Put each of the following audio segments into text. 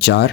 4,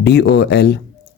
DOL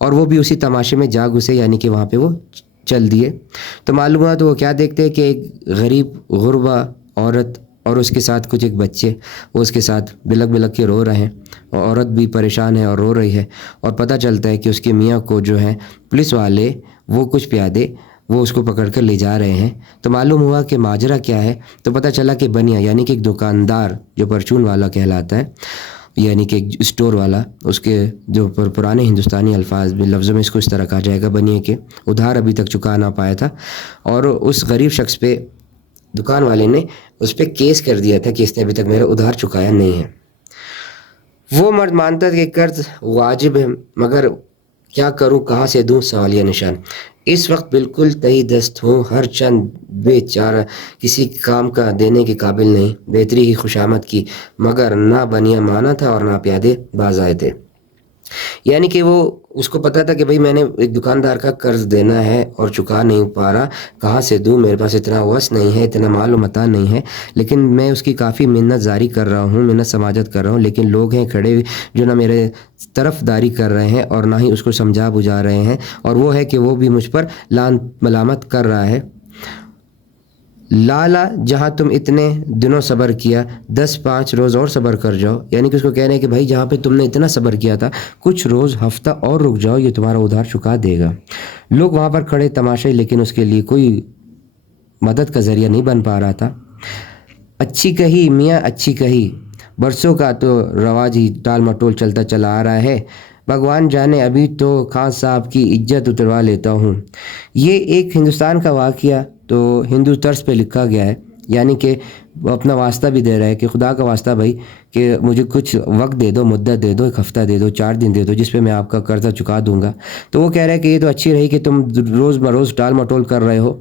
اور وہ بھی اسی تماشے میں جا گھسے، یعنی کہ وہاں پہ وہ چل دیے۔ تو معلوم ہوا تو وہ کیا دیکھتے ہیں کہ ایک غریب غربا عورت اور اس کے ساتھ کچھ ایک بچے وہ اس کے ساتھ بلک بلک کے رو رہے ہیں، اور عورت بھی پریشان ہے اور رو رہی ہے، اور پتہ چلتا ہے کہ اس کے میاں کو جو ہے پولیس والے وہ کچھ پیادے وہ اس کو پکڑ کر لے جا رہے ہیں۔ تو معلوم ہوا کہ ماجرا کیا ہے، تو پتہ چلا کہ بنیا یعنی کہ ایک دکاندار جو پرچون والا کہلاتا ہے، یعنی کہ ایک اسٹور والا، اس کے جو پرانے ہندوستانی لفظوں میں اس کو اس طرح کہا جائے گا، بنیے کے ادھار ابھی تک چکا نہ پایا تھا، اور اس غریب شخص پہ دکان والے نے اس پہ کیس کر دیا تھا کہ اس نے ابھی تک میرا ادھار چکایا نہیں ہے۔ وہ مرد مانتا تھا کہ قرض واجب ہے، مگر کیا کروں، کہاں سے دوں، سوالیہ نشان۔ اس وقت بالکل تہی دست ہوں، ہر چند بے چارہ، کسی کام کا دینے کے قابل نہیں، بہتری کی خوشامد کی، مگر نہ بنیا مانا تھا اور نہ پیادے باز آئے تھے۔ یعنی کہ وہ اس کو پتا تھا کہ بھئی میں نے ایک دکاندار کا قرض دینا ہے اور چکا نہیں پا رہا، کہاں سے دوں، میرے پاس اتنا وس نہیں ہے، اتنا مال و متاع نہیں ہے، لیکن میں اس کی کافی منت زاری کر رہا ہوں، منت سماجت کر رہا ہوں، لیکن لوگ ہیں کھڑے جو نہ میرے طرف داری کر رہے ہیں اور نہ ہی اس کو سمجھا بجھا رہے ہیں، اور وہ ہے کہ وہ بھی مجھ پر لان ملامت کر رہا ہے۔ لالا جہاں تم اتنے دنوں صبر کیا، 10-5 روز اور صبر کر جاؤ، یعنی کہ اس کو کہنے کہ بھائی جہاں پہ تم نے اتنا صبر کیا تھا، کچھ روز ہفتہ اور رک جاؤ، یہ تمہارا ادھار چکا دے گا۔ لوگ وہاں پر کھڑے تماشے، لیکن اس کے لیے کوئی مدد کا ذریعہ نہیں بن پا رہا تھا۔ اچھی کہی میاں اچھی کہی، برسوں کا تو رواج ہی ٹال مٹول چلتا چلا آ رہا ہے، بھگوان جانے ابھی تو خان صاحب کی عزت اتروا لیتا ہوں۔ یہ ایک ہندوستان کا واقعہ تو ہندو طرز پہ لکھا گیا ہے، یعنی کہ وہ اپنا واسطہ بھی دے رہا ہے کہ خدا کا واسطہ بھائی کہ مجھے کچھ وقت دے دو، مدت دے دو، 1 ہفتہ دے دو، 4 دن دے دو، جس پہ میں آپ کا قرضہ چکا دوں گا۔ تو وہ کہہ رہا ہے کہ یہ تو اچھی رہی کہ تم روز بروز ٹال مٹول کر رہے ہو،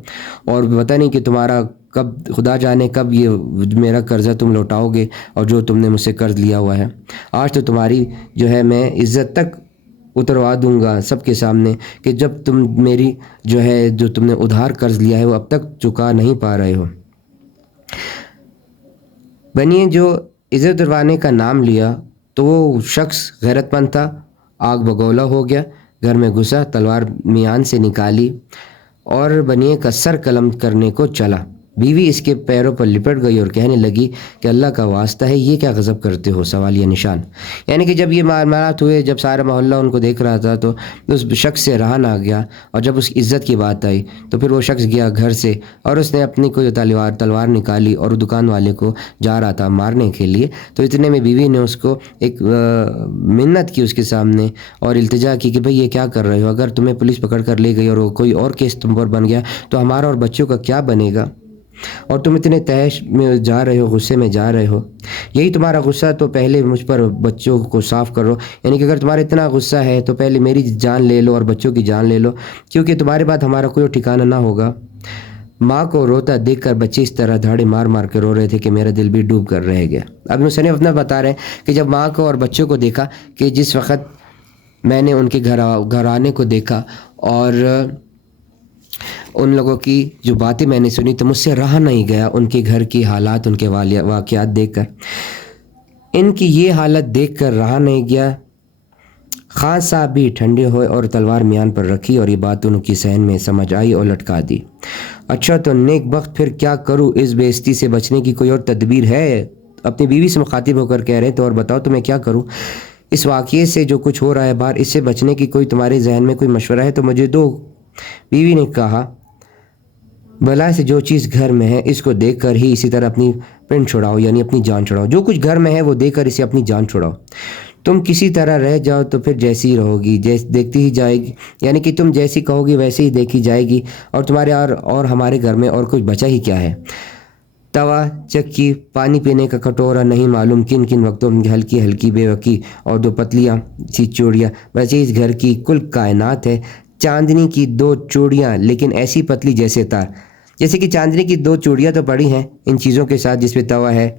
اور پتہ نہیں کہ تمہارا کب، خدا جانے کب یہ میرا قرضہ تم لوٹاؤ گے، اور جو تم نے مجھ سے قرض لیا ہوا ہے۔ آج تو تمہاری جو ہے میں عزت تک اتروا دوں گا سب کے سامنے کہ جب تم میری جو ہے جو تم نے ادھار قرض لیا ہے وہ اب تک چکا نہیں پا رہے ہو۔ بنیے جو عزت اتروانے کا نام لیا تو وہ شخص غیرت مند تھا، آگ بگولا ہو گیا، گھر میں گھسا، تلوار میان سے نکالی اور بنیے کا سر قلم کرنے کو چلا۔ بیوی اس کے پیروں پر لپٹ گئی اور کہنے لگی کہ اللہ کا واسطہ ہے یہ کیا غضب کرتے ہو، سوالیہ نشان۔ یعنی کہ جب یہ معاملات ہوئے، جب سارا محلہ ان کو دیکھ رہا تھا تو اس شخص سے رہا نہ گیا، اور جب اس عزت کی بات آئی تو پھر وہ شخص گیا گھر سے اور اس نے اپنی کوئی تلوار نکالی اور دکان والے کو جا رہا تھا مارنے کے لیے۔ تو اتنے میں بیوی نے اس کو ایک منت کی اس کے سامنے اور التجا کی کہ بھئی یہ کیا کر رہے ہو، اگر تمہیں پولیس پکڑ کر لے گئی اور وہ کوئی اور کیس تم پر بن گیا تو ہمارا اور بچوں کا کیا بنے گا، اور تم اتنے تیش میں جا رہے ہو، غصے میں جا رہے ہو، یہی تمہارا غصہ تو پہلے مجھ پر بچوں کو صاف کرو، یعنی کہ اگر تمہارا اتنا غصہ ہے تو پہلے میری جان لے لو اور بچوں کی جان لے لو، کیونکہ تمہارے بعد ہمارا کوئی ٹھکانہ نہ ہوگا۔ ماں کو روتا دیکھ کر بچے اس طرح دھاڑے مار مار کے رو رہے تھے کہ میرا دل بھی ڈوب کر رہ گیا۔ اب مصنف اپنا بتا رہے ہیں کہ جب ماں کو اور بچوں کو دیکھا کہ جس وقت میں نے ان کے گھر آنے کو دیکھا اور ان لوگوں کی جو باتیں میں نے سنی تو مجھ سے رہا نہیں گیا ان کے گھر کی حالات، ان کے واقعات دیکھ کر، ان کی یہ حالت دیکھ کر رہا نہیں گیا۔ خان صاحب بھی ٹھنڈے ہوئے اور تلوار میان پر رکھی اور یہ بات ان کی ذہن میں سمجھ آئی اور لٹکا دی۔ اچھا تو نیک بخت، پھر کیا کروں، اس بے عزتی سے بچنے کی کوئی اور تدبیر ہے؟ اپنی بیوی سے مخاطب ہو کر کہہ رہے تو اور بتاؤ تو میں کیا کروں، اس واقعے سے جو کچھ ہو رہا ہے باہر، اس سے بچنے کی کوئی تمہارے ذہن میں کوئی مشورہ ہے تو مجھے دو۔ بیوی نے کہا بلا سے جو چیز گھر میں ہے اس کو دیکھ کر ہی اسی طرح اپنی پنڈ چھڑاؤ، یعنی اپنی جان چھڑاؤ، جو کچھ گھر میں ہے وہ دیکھ کر اسے اپنی جان چھڑاؤ۔ تم کسی طرح رہ جاؤ تو پھر جیسی رہو گی دیکھتی ہی جائے گی، یعنی کہ تم جیسی کہو گی ویسے ہی دیکھی جائے گی، اور تمہارے اور ہمارے گھر میں اور کچھ بچا ہی کیا ہے۔ توا، چکی، پانی پینے کا کٹورا، نہیں معلوم کن کن وقتوں میں ہلکی ہلکی بے وقی اور 2 پتلیاں سی چوڑیاں، بچے اس گھر کی کل کائنات ہے۔ چاندنی کی 2 چوڑیاں لیکن ایسی پتلی جیسے تار، جیسے کہ چاندنی کی 2 چوڑیاں تو پڑی ہیں ان چیزوں کے ساتھ، جس پہ توا ہے،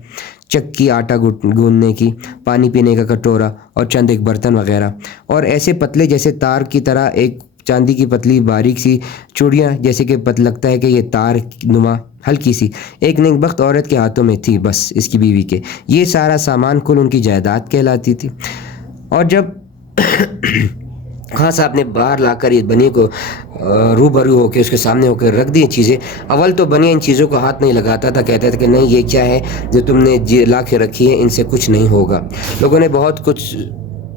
چکی آٹا گوندنے کی، پانی پینے کا کٹورا اور چند ایک برتن وغیرہ، اور ایسے پتلے جیسے تار کی طرح ایک چاندی کی پتلی باریک سی چوڑیاں، جیسے کہ لگتا ہے کہ یہ تار نما ہلکی سی، ایک نیک بخت عورت کے ہاتھوں میں تھی، بس اس کی بیوی کے۔ یہ سارا سامان کل ان کی جائیداد کہلاتی تھی، اور جب خان صاحب نے باہر لا کر یہ بنی کو روبرو ہو کے اس کے سامنے ہو کے رکھ دی چیزیں. اول تو بنی ان چیزوں کو ہاتھ نہیں لگاتا تھا, کہتا تھا کہ نہیں یہ کیا ہے جو تم نے لا کے رکھی ہے, ان سے کچھ نہیں ہوگا. لوگوں نے بہت کچھ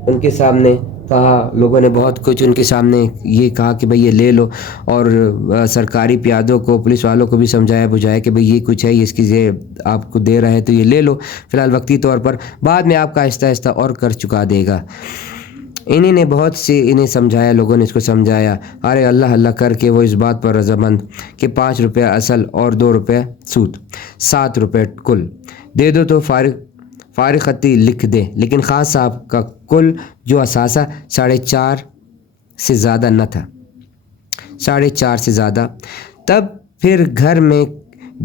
ان کے سامنے کہا, لوگوں نے بہت کچھ ان کے سامنے یہ کہا کہ بھئی یہ لے لو, اور سرکاری پیادوں کو, پولیس والوں کو بھی سمجھایا بجھایا کہ بھئی یہ کچھ ہے, اس کی یہ آپ کو دے رہا ہے تو یہ لے لو فی الحال وقتی طور پر, بعد میں آپ کا آہستہ آہستہ اور قرض چکا دے گا. انہیں نے بہت سے انہیں سمجھایا, لوگوں نے اس کو سمجھایا, ارے اللہ اللہ کر کے وہ اس بات پر رضامند کہ 5 روپے اصل اور 2 روپے سود, 7 روپے کل دے دو تو فارغ خطی لکھ دے. لیکن خان صاحب کا کل جو اثاثہ 4.5 سے زیادہ نہ تھا, 4.5 سے زیادہ. تب پھر گھر میں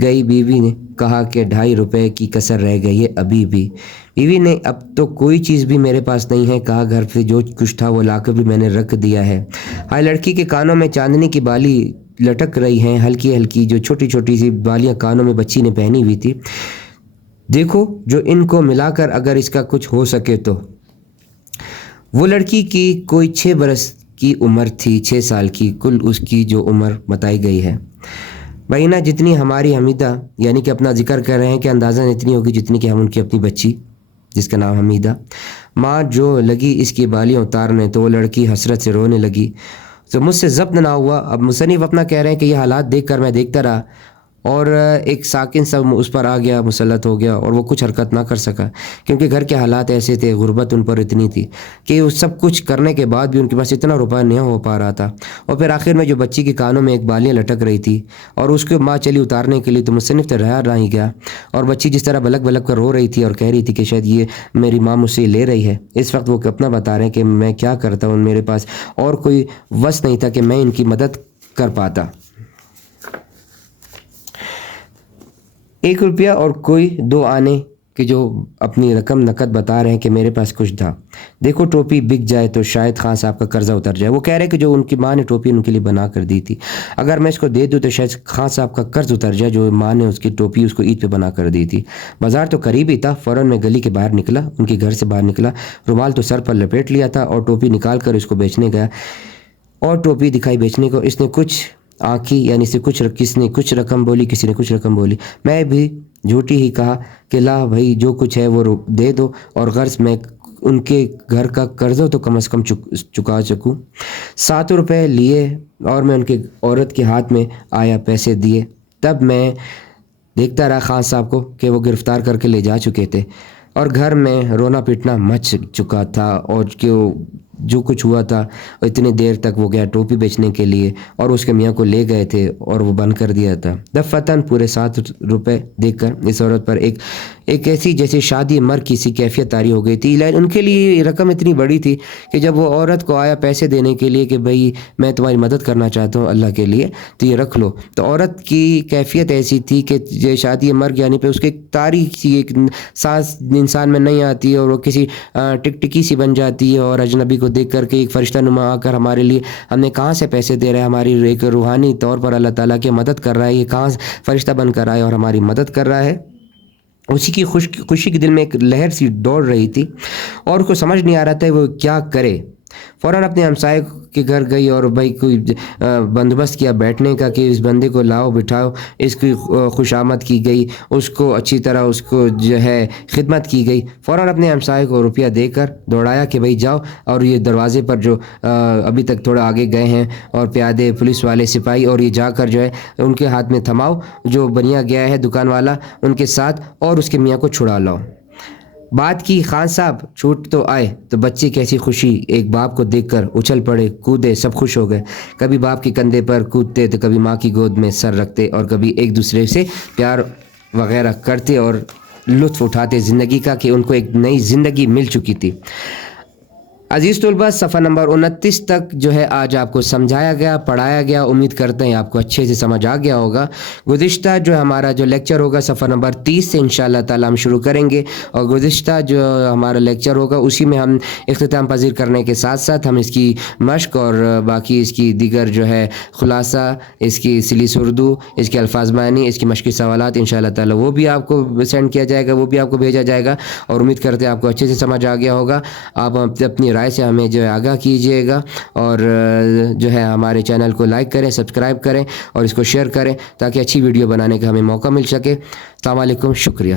گئی بیوی نے کہا کہ 2.5 روپے کی کسر رہ گئی ہے ابھی بھی. بیوی نے اب تو کوئی چیز بھی میرے پاس نہیں ہے, کہا گھر سے جو کچھ تھا وہ لا کر بھی میں نے رکھ دیا ہے. ہاں, لڑکی کے کانوں میں چاندنی کی بالی لٹک رہی ہیں, ہلکی ہلکی, جو چھوٹی چھوٹی سی بالیاں کانوں میں بچی نے پہنی ہوئی تھی. دیکھو جو ان کو ملا کر اگر اس کا کچھ ہو سکے تو. وہ لڑکی کی کوئی 6 برس کی عمر تھی, 6 سال کی کل اس کی جو عمر بتائی گئی ہے. بہینہ جتنی ہماری حمیدہ, یعنی کہ اپنا ذکر کر رہے ہیں کہ اندازہ اتنی ہوگی جتنی کہ ہم ان کی اپنی بچی جس کا نام حمیدہ, ماں جو لگی اس کی بالیاں اتارنے تو وہ لڑکی حسرت سے رونے لگی. تو مجھ سے ضبط نہ ہوا. اب مصنف اپنا کہہ رہے ہیں کہ یہ حالات دیکھ کر میں دیکھتا رہا, اور ایک ساکن سب اس پر آ گیا, مسلط ہو گیا, اور وہ کچھ حرکت نہ کر سکا کیونکہ گھر کے حالات ایسے تھے, غربت ان پر اتنی تھی کہ وہ سب کچھ کرنے کے بعد بھی ان کے پاس اتنا روپیہ نہیں ہو پا رہا تھا. اور پھر آخر میں جو بچی کے کانوں میں ایک بالیاں لٹک رہی تھی اور اس کو ماں چلی اتارنے کے لیے, تو مصنف تو رہا نہیں گیا, اور بچی جس طرح بلک بلک کر رو رہی تھی اور کہہ رہی تھی کہ شاید یہ میری ماں مجھ سے لے رہی ہے. اس وقت وہ اپنا بتا رہے ہیں کہ میں کیا کرتا ہوں, میرے پاس اور کوئی وس نہیں تھا کہ میں ان کی مدد کر پاتا. 1 روپیہ اور کوئی 2 آنے کہ جو اپنی رقم نقد بتا رہے ہیں کہ میرے پاس کچھ تھا. دیکھو ٹوپی بک جائے تو شاید خان صاحب کا قرضہ اتر جائے. وہ کہہ رہے کہ جو ان کی ماں نے ٹوپی ان کے لیے بنا کر دی تھی, اگر میں اس کو دے دوں تو شاید خان صاحب کا قرض اتر جائے, جو ماں نے اس کی ٹوپی اس کو عید پہ بنا کر دی تھی. بازار تو قریب ہی تھا. فوراً میں گلی کے باہر نکلا, ان کے گھر سے باہر نکلا, رومال تو سر پر لپیٹ لیا تھا اور ٹوپی نکال کر اس کو بیچنے گیا. اور ٹوپی دکھائی بیچنے کو. اس نے کچھ آنکھی, یعنی سے کس نے کچھ رقم بولی, کسی نے کچھ رقم بولی. میں بھی جھوٹی ہی کہا کہ لا بھائی جو کچھ ہے وہ دے دو, اور غرض میں ان کے گھر کا قرضہ تو کم از کم چکا سکوں. 7 روپے لیے اور میں ان کے عورت کے ہاتھ میں آیا, پیسے دیے. تب میں دیکھتا رہا خان صاحب کو کہ وہ گرفتار کر کے لے جا چکے تھے, اور گھر میں رونا پیٹنا مچ چکا تھا. اور کہ جو کچھ ہوا تھا اتنی دیر تک وہ گیا ٹوپی بیچنے کے لیے, اور اس کے میاں کو لے گئے تھے اور وہ بند کر دیا تھا. دفعتاً پورے 7 روپے دیکھ کر اس عورت پر ایک ایسی جیسے شادی مر کی سی کیفیت طاری ہو گئی تھی. ان کے لیے یہ رقم اتنی بڑی تھی کہ جب وہ عورت کو آیا پیسے دینے کے لیے کہ بھئی میں تمہاری مدد کرنا چاہتا ہوں اللہ کے لیے تو یہ رکھ لو, تو عورت کی کیفیت ایسی تھی کہ یہ شادی مرگ یعنی پہ اس کے تاریخ سی ایک سانس انسان میں نہیں آتی, اور وہ کسی ٹکٹکی سی بن جاتی ہے, اور اجنبی کو دیکھ کر کے ایک فرشتہ نما آ کر ہمارے لیے ہم نے کہاں سے پیسے دے رہے ہیں, ہماری ایک روحانی طور پر اللہ تعالیٰ کی مدد کر رہا ہے, یہ کہاں فرشتہ بن کر آئے اور ہماری مدد کر رہا ہے. اسی کی خوشی کے دل میں ایک لہر سی دوڑ رہی تھی, اور کو سمجھ نہیں آ رہا تھا وہ کیا کرے. فوراً اپنے ہمسائے کے گھر گئی اور بھائی کوئی بندوبست کیا بیٹھنے کا کہ اس بندے کو لاؤ بٹھاؤ, اس کی خوش آمد کی گئی, اس کو اچھی طرح اس کو جو ہے خدمت کی گئی. فوراً اپنے ہمسائے کو روپیہ دے کر دوڑایا کہ بھائی جاؤ اور یہ دروازے پر جو ابھی تک تھوڑا آگے گئے ہیں اور پیادے پولیس والے سپاہی, اور یہ جا کر جو ہے ان کے ہاتھ میں تھماؤ جو بنیا گیا ہے دکان والا ان کے ساتھ, اور اس کے میاں کو چھڑا لاؤ. بات کی خان صاحب چھوٹ تو آئے تو بچے کیسی خوشی, ایک باپ کو دیکھ کر اچھل پڑے, کودے, سب خوش ہو گئے. کبھی باپ کے کندھے پر کودتے تو کبھی ماں کی گود میں سر رکھتے, اور کبھی ایک دوسرے سے پیار وغیرہ کرتے اور لطف اٹھاتے زندگی کا کہ ان کو ایک نئی زندگی مل چکی تھی. عزیز طلباء, صفحہ نمبر 29 تک جو ہے آج آپ کو سمجھایا گیا, پڑھایا گیا. امید کرتے ہیں آپ کو اچھے سے سمجھ آ گیا ہوگا. گزشتہ جو ہمارا جو لیکچر ہوگا صفحہ نمبر 30 سے انشاءاللہ تعالی ہم شروع کریں گے, اور گزشتہ جو ہمارا لیکچر ہوگا اسی میں ہم اختتام پذیر کرنے کے ساتھ ساتھ ہم اس کی مشق اور باقی اس کی دیگر جو ہے خلاصہ, اس کی سلیس اردو, اس کے الفاظ معنی, اس کی مشقی سوالات انشاءاللہ تعالی وہ بھی آپ کو سینڈ کیا جائے گا, وہ بھی آپ کو بھیجا جائے گا. اور امید کرتے ہیں آپ کو اچھے سے سمجھ آ گیا ہوگا. آپ اپنی رائے سے ہمیں جو ہے آگاہ کیجیے گا، اور جو ہے ہمارے چینل کو لائک کریں، سبسکرائب کریں اور اس کو شیئر کریں تاکہ اچھی ویڈیو بنانے کا ہمیں موقع مل سکے۔ السلام علیکم، شکریہ۔